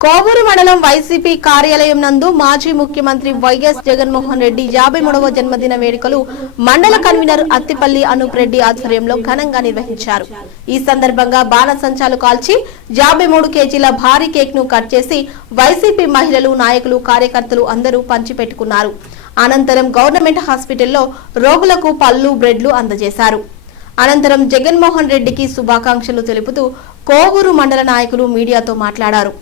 కోవూరు మండలం వైసీపీ కార్యాలయం నందు మాజీ ముఖ్యమంత్రి వైఎస్ జగన్మోహన్ రెడ్డి యాభై మూడవ జన్మదిన వేడుకలు మండల కన్వీనర్ అత్తిపల్లి అనూప్ రెడ్డి ఆధ్వర్యంలో ఘనంగా నిర్వహించారు. ఈ సందర్భంగా బాణసంచాలు కాల్చి యాభై మూడు కేజీల భారీ కేక్ను కట్ చేసి వైసీపీ మహిళలు నాయకులు కార్యకర్తలు అందరూ పంచిపెట్టుకున్నారు. అనంతరం గవర్నమెంట్ హాస్పిటల్లో రోగులకు పళ్ళు బ్రెడ్లు అందజేశారు. అనంతరం జగన్మోహన్ రెడ్డికి శుభాకాంక్షలు తెలుపుతూ కోవూరు మండల నాయకులు మీడియాతో మాట్లాడారు.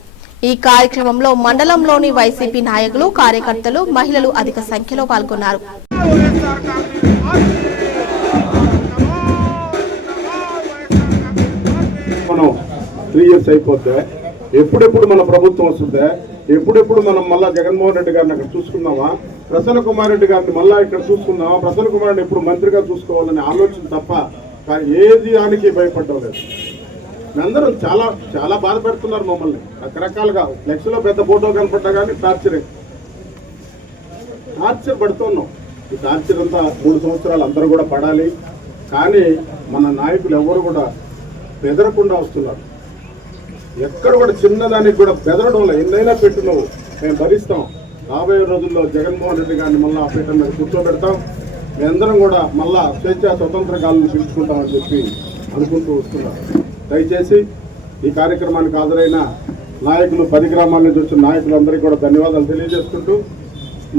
ఈ కార్యక్రమంలో మండలంలోని వైసీపీ నాయకులు కార్యకర్తలు మహిళలు అధిక సంఖ్యలో పాల్గొన్నారు. త్రీ ఇయర్స్ అయిపోతే ఎప్పుడెప్పుడు మన ప్రభుత్వం వస్తుందే ఎప్పుడెప్పుడు మనం మళ్ళా జగన్మోహన్ రెడ్డి గారిని అక్కడ చూసుకుందామా? ప్రసన్న కుమార్ రెడ్డి గారిని మళ్ళా ఇక్కడ చూసుకుందామా? ప్రసన్న కుమార్ రెడ్డి ఎప్పుడు మంత్రిగా చూసుకోవాలనే ఆలోచన తప్ప కానీ ఏది దానికి భయపడడం లేదు. అందరూ చాలా చాలా బాధపడుతున్నారు మమ్మల్ని. రకరకాలుగా ఫ్లెక్స్లో పెద్ద ఫోటో కనపడ్డా కానీ టార్చర్. టార్చర్ పడుతున్నాం. ఈ టార్చర్ అంతా మూడు సంవత్సరాలు అందరూ కూడా పడాలి. కానీ మన నాయకులు ఎవరు కూడా బెదరకుండా వస్తున్నారు. ఎక్కడ కూడా చిన్నదానికి కూడా బెదరడం లేదు. ఎన్నైనా పెట్టున్నావు మేము భరిస్తాం. రాబోయే రోజుల్లో జగన్మోహన్ రెడ్డి గారిని మళ్ళీ ఆ పీఠం మీద కూర్చోబెడతాం. అందరం కూడా మళ్ళా స్వేచ్ఛ స్వతంత్ర కాలను పిలుచుకుంటామని చెప్పి అనుకుంటూ వస్తున్నారు దయచేసి ఈ కార్యక్రమానికి హాజరైన నాయకులు పది గ్రామాల నుంచి వచ్చిన నాయకులందరికీ కూడా ధన్యవాదాలు తెలియజేసుకుంటూ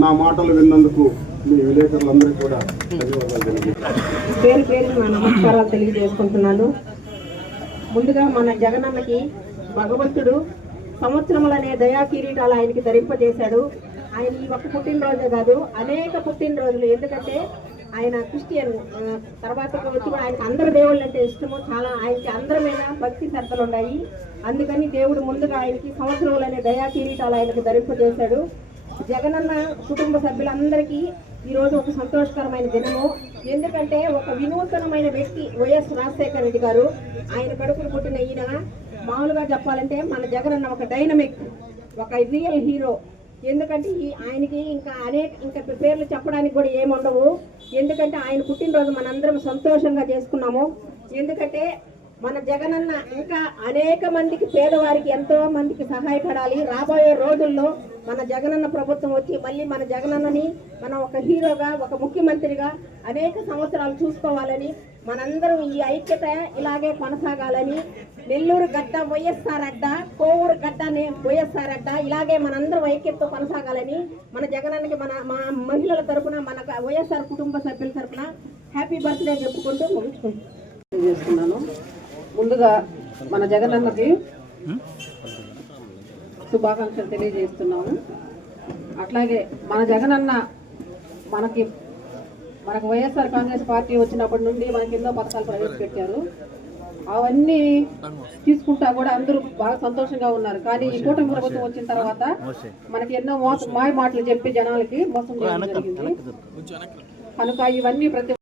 నా మాటలు విన్నందుకు మీ విలేకరులందరికీ కూడా ధన్యవాదాలు తెలియజేస్తున్నాను. పేరు పేరు నా నమస్కారాలు తెలియజేసుకుంటున్నాను. ముందుగా మన జగనన్నకి భగవంతుడు సంవత్సరములనే దయా కిరీటాలు ఆయనకి ధరింపజేశాడు. ఆయన ఈ ఒక్క పుట్టినరోజే కాదు అనేక పుట్టినరోజులు. ఎందుకంటే ఆయన క్రిస్టియన్ తర్వాత వచ్చి కూడా ఆయనకి అందరు దేవుళ్ళు అంటే ఇష్టము. చాలా ఆయనకి అందరి మీద భక్తి శ్రద్ధలు ఉన్నాయి. అందుకని దేవుడు ముందుగా ఆయనకి సంవత్సరములనే దయా కిరీటాలు ఆయనకు ధరింపజేశాడు. జగనన్న కుటుంబ సభ్యులందరికీ ఈరోజు ఒక సంతోషకరమైన దినము. ఎందుకంటే ఒక వినూతనమైన వ్యక్తి వైఎస్ రాజశేఖర రెడ్డి గారు ఆయన కడుపులు పుట్టిన ఈయన. మామూలుగా చెప్పాలంటే మన జగనన్న ఒక డైనమిక్ ఒక రియల్ హీరో. ఎందుకంటే ఈ ఆయనకి ఇంకా అనేక ఇంకా పేర్లు చెప్పడానికి కూడా ఏముండవు. ఎందుకంటే ఆయన పుట్టినరోజు మనందరం సంతోషంగా చేసుకున్నాము. ఎందుకంటే మన జగనన్న ఇంకా అనేక మందికి పేదవారికి ఎంతో మందికి సహాయపడాలి. రాబోయే రోజుల్లో మన జగనన్న ప్రభుత్వం వచ్చి మళ్ళీ మన జగనన్నని మనం ఒక హీరోగా ఒక ముఖ్యమంత్రిగా అనేక సంవత్సరాలు చూసుకోవాలని మనందరం ఈ ఐక్యత ఇలాగే కొనసాగాలని నెల్లూరు గడ్డ వైఎస్ఆర్ అడ్డ కోవూరు గడ్డ వైఎస్ఆర్ అడ్డ ఇలాగే మనందరం ఐక్యతతో కొనసాగాలని మన జగనన్నకి మన మా మహిళల తరఫున మన వైఎస్ఆర్ కుటుంబ సభ్యుల తరపున హ్యాపీ బర్త్డే చెప్పుకుంటూ ముగించుకుంటున్నాను. చేస్తున్నాను ముందుగా మన జగనన్నకి శుభాకాంక్షలు తెలియజేస్తున్నాము. అట్లాగే మన జగనన్న మనకి మనకు వైఎస్ఆర్ కాంగ్రెస్ పార్టీ వచ్చినప్పటి నుండి మనకి ఎన్నో పథకాలు ప్రవేశపెట్టారు. అవన్నీ తీసుకుంటా కూడా అందరూ బాగా సంతోషంగా ఉన్నారు. కానీ ఈ కూటమి ప్రభుత్వం వచ్చిన తర్వాత మనకి ఎన్నో మోస మాయ మాటలు చెప్పి జనాలకి మోసం చేయడం జరిగింది. కనుక ఇవన్నీ ప్రతి